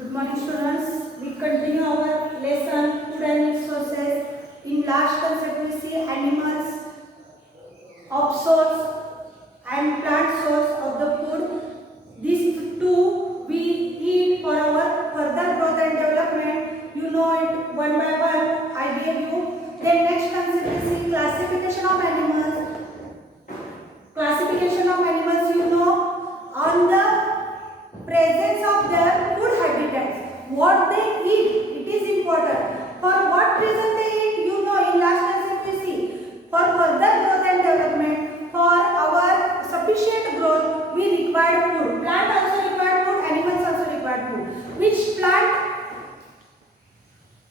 Good morning students. We continue our lesson food and its sources. In last concept we see animals of source and plant source of the food. These two we eat for our further growth and development. You know it one by one I gave you. Then next concept we see classification of animals. Classification of animals, you know, on the presence of their food habitats. What they eat, it is important. For what reason they eat, you know, in last concept we see. For further growth and development, for our sufficient growth, we require food. Plant also require food, animals also require food. Which plant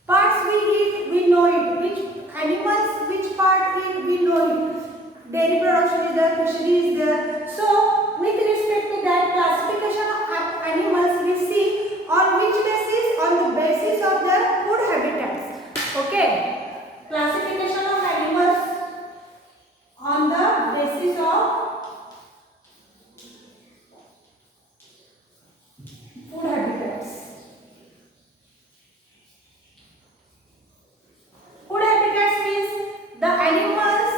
parts we eat, we know it. Which animals, which part eat, we know it. Dairy production is there, fishery is there. So, with respect to that classification of animals, we see on which basis? On the basis of their food habitats. Okay. Classification of animals on the basis of food habitats. Food habitats means the animals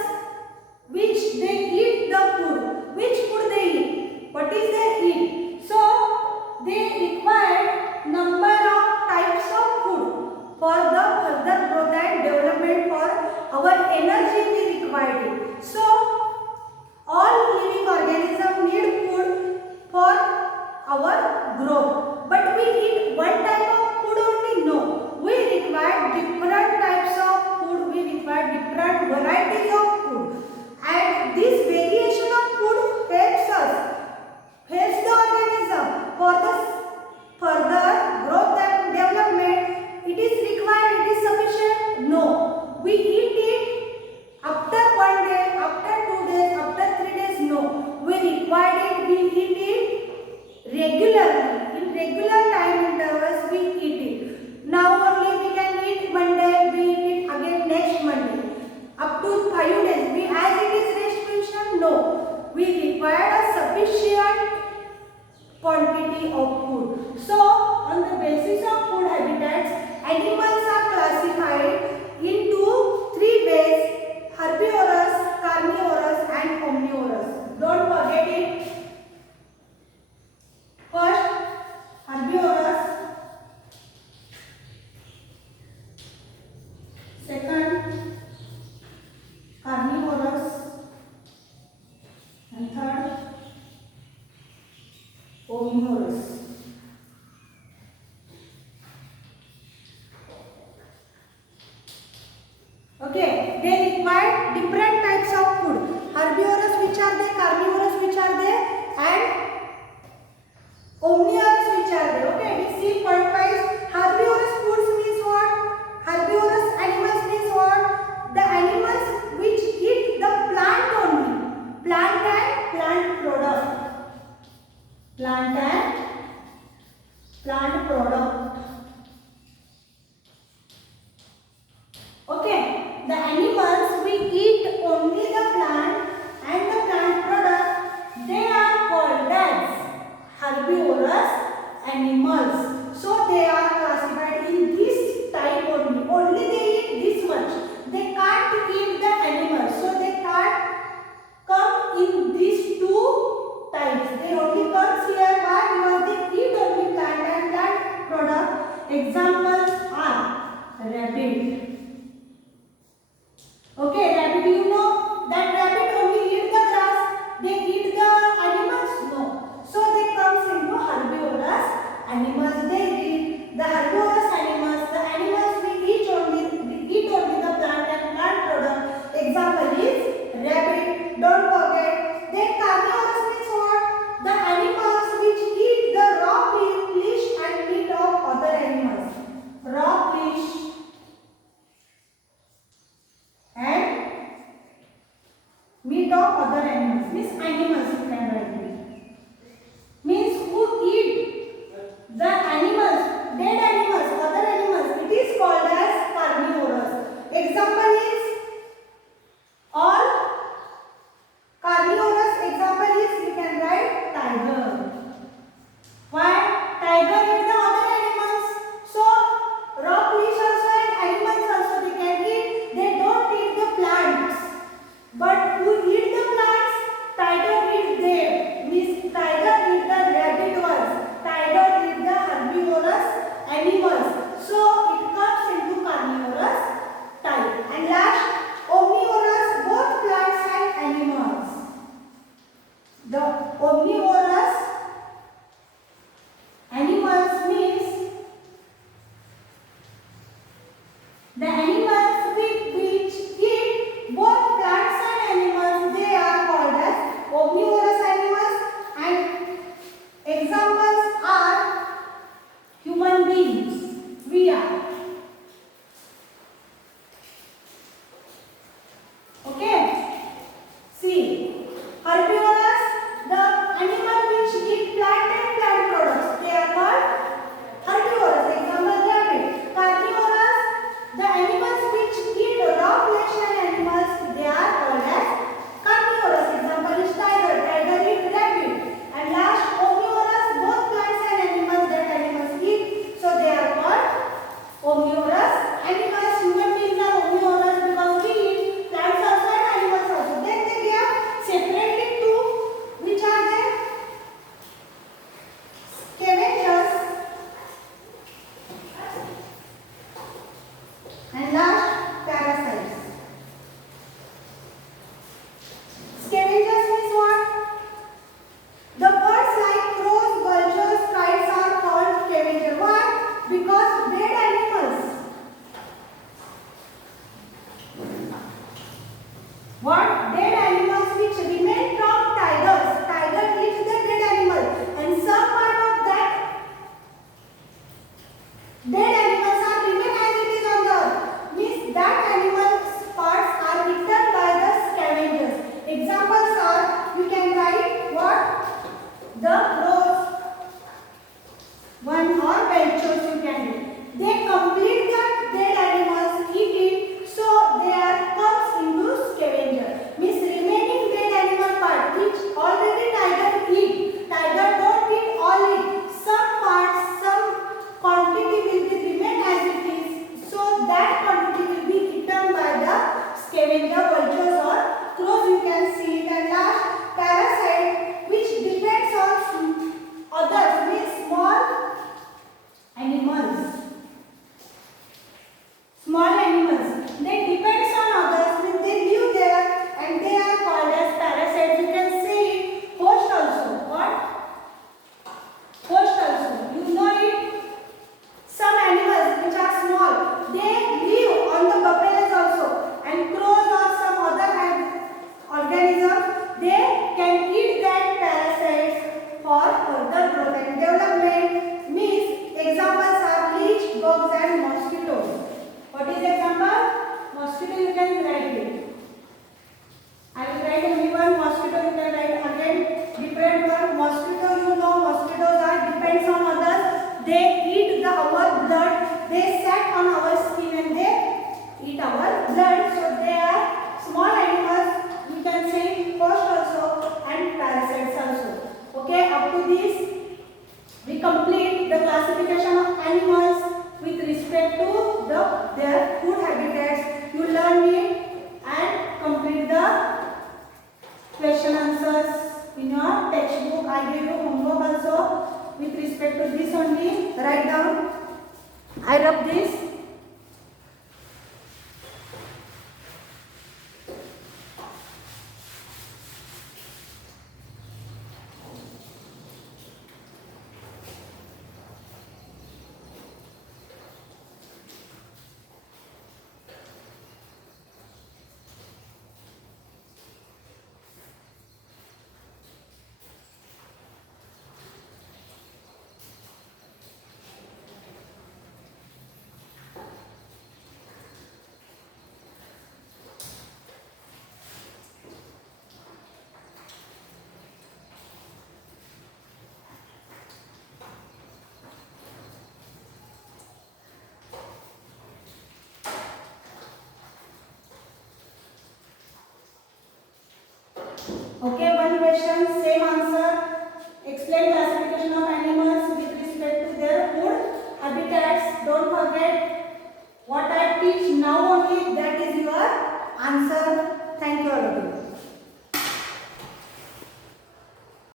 which they eat the food. Which food they eat? What is they eat? So, they require number of types of food for the further growth and development for our energy we require it. So, all living organisms need food for our growth. But we eat one type of food only? No. We require different types of food. We require different varieties of food. And this variation of food helps the organism for the further growth and development. It is required, it is sufficient? No. We eat it after 1 day, after 2 days, after 3 days? No. We require it, we eat it regularly. In regular time intervals, we eat it. Now only we can eat Monday, we eat it again next Monday. Up to 5 days, we as it is restriction? No. We require a sufficient quantity of food. So, on the basis of food habitats, animals are classified into 3 ways: herbivorous, carnivorous and omnivorous. Don't forget it. First, herbivorous. Second, carnivorous. And third, omnivorous. Okay, they require different types of food. Herbivorous which are they, carnivorous which are they, and omnivorous which are they. Okay, we see point wise. Herbivorous foods means what? Herbivorous animals means what? The animals which eat the plant only. Plant and plant product. Plant and plant product. Okay, the animals we eat only the plant and the plant product. They are called as herbivorous animals. So they are classified in this type only. Only they eat this much. They can't eat the animals. So they can't come in these two types. They only comes here. Why? Because they eat only plant and plant product. Examples are rabbit. Okay, rabbit, you know that rabbit only eat the grass. They eat the animals? No. So they comes into herbivorous animals. They eat the respect to this only. Write down. I rub this. Okay, one question, same answer. Explain classification of animals with respect to their food habitats. Don't forget what I teach now only, that is your answer.